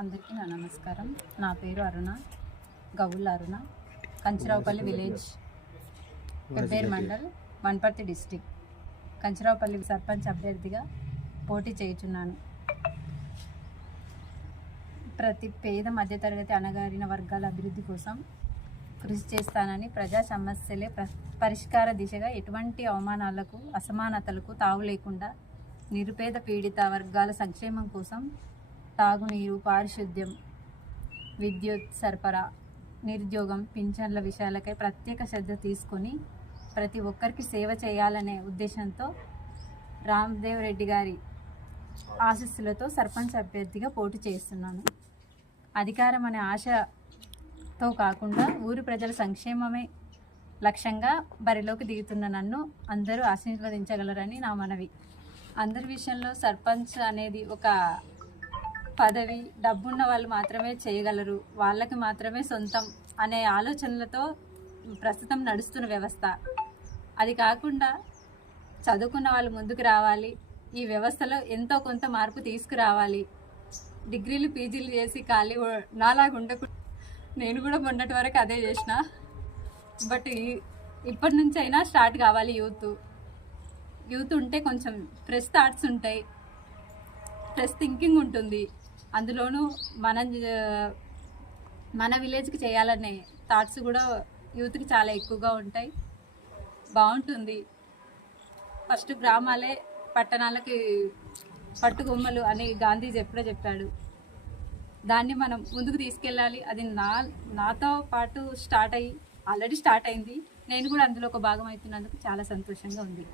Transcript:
అందరికీ నా నమస్కారం. నా పేరు అరుణ. గౌళ్ళ అరుణ. కంచరావుపల్లి విలేజ్ పెబ్బేరు మండల్ వన్పర్తి డిస్టిక్ కంచరావుపల్లి సర్పంచ్ అభ్యర్థిగా పోటీ చేయుచున్నాను. ప్రతి పేద మధ్యతరగతి అణగారిన వర్గాల అభివృద్ధి కోసం కృషి చేస్తానని ప్రజా సమస్యలే ప్ర పరిష్కార దిశగా ఎటువంటి అవమానాలకు అసమానతలకు తావు లేకుండా నిరుపేద పీడిత వర్గాల సంక్షేమం కోసం తాగునీరు పారిశుద్ధ్యం విద్యుత్ సరఫరా నిరుద్యోగం పింఛన్ల విషయాలకై ప్రత్యేక శ్రద్ధ తీసుకొని ప్రతి ఒక్కరికి సేవ చేయాలనే ఉద్దేశంతో రామ్దేవ్ రెడ్డి గారి ఆశస్సులతో సర్పంచ్ అభ్యర్థిగా పోటీ చేస్తున్నాను. అధికారం అనే ఆశతో కాకుండా ఊరి ప్రజల సంక్షేమమే లక్ష్యంగా బరిలోకి దిగుతున్న నన్ను అందరూ ఆశీర్వదించగలరని నా మనవి. అందరి విషయంలో సర్పంచ్ అనేది ఒక పదవి డబ్బున్న వాళ్ళు మాత్రమే చేయగలరు. వాళ్ళకి మాత్రమే సొంతం అనే ఆలోచనలతో ప్రస్తుతం నడుస్తున్న వ్యవస్థ. అది కాకుండా చదువుకున్న వాళ్ళు ముందుకు రావాలి. ఈ వ్యవస్థలో ఎంతో కొంత మార్పు తీసుకురావాలి. డిగ్రీలు పీజీలు చేసి ఖాళీ నాలాగా ఉండకుండా నేను కూడా మొన్నటి వరకు అదే చేసిన. బట్ ఇప్పటి నుంచి అయినా స్టార్ట్ కావాలి యూత్. యూత్ ఉంటే కొంచెం ఫ్రెష్ థాట్స్ ఉంటాయి. ఫ్రెష్ థింకింగ్ ఉంటుంది. అందులోనూ మన మన విలేజ్కి చేయాలనే థాట్స్ కూడా యూత్కి చాలా ఎక్కువగా ఉంటాయి. బాగుంటుంది. ఫస్ట్ గ్రామాలే పట్టణాలకి పట్టుకొమ్మలు అని గాంధీజీ ఎప్పుడో చెప్పాడు. దాన్ని మనం ముందుకు తీసుకెళ్ళాలి. అది నా నాతో పాటు స్టార్ట్ అయ్యి ఆల్రెడీ స్టార్ట్ అయింది. నేను కూడా అందులో ఒక భాగం అవుతున్నందుకు చాలా సంతోషంగా ఉంది.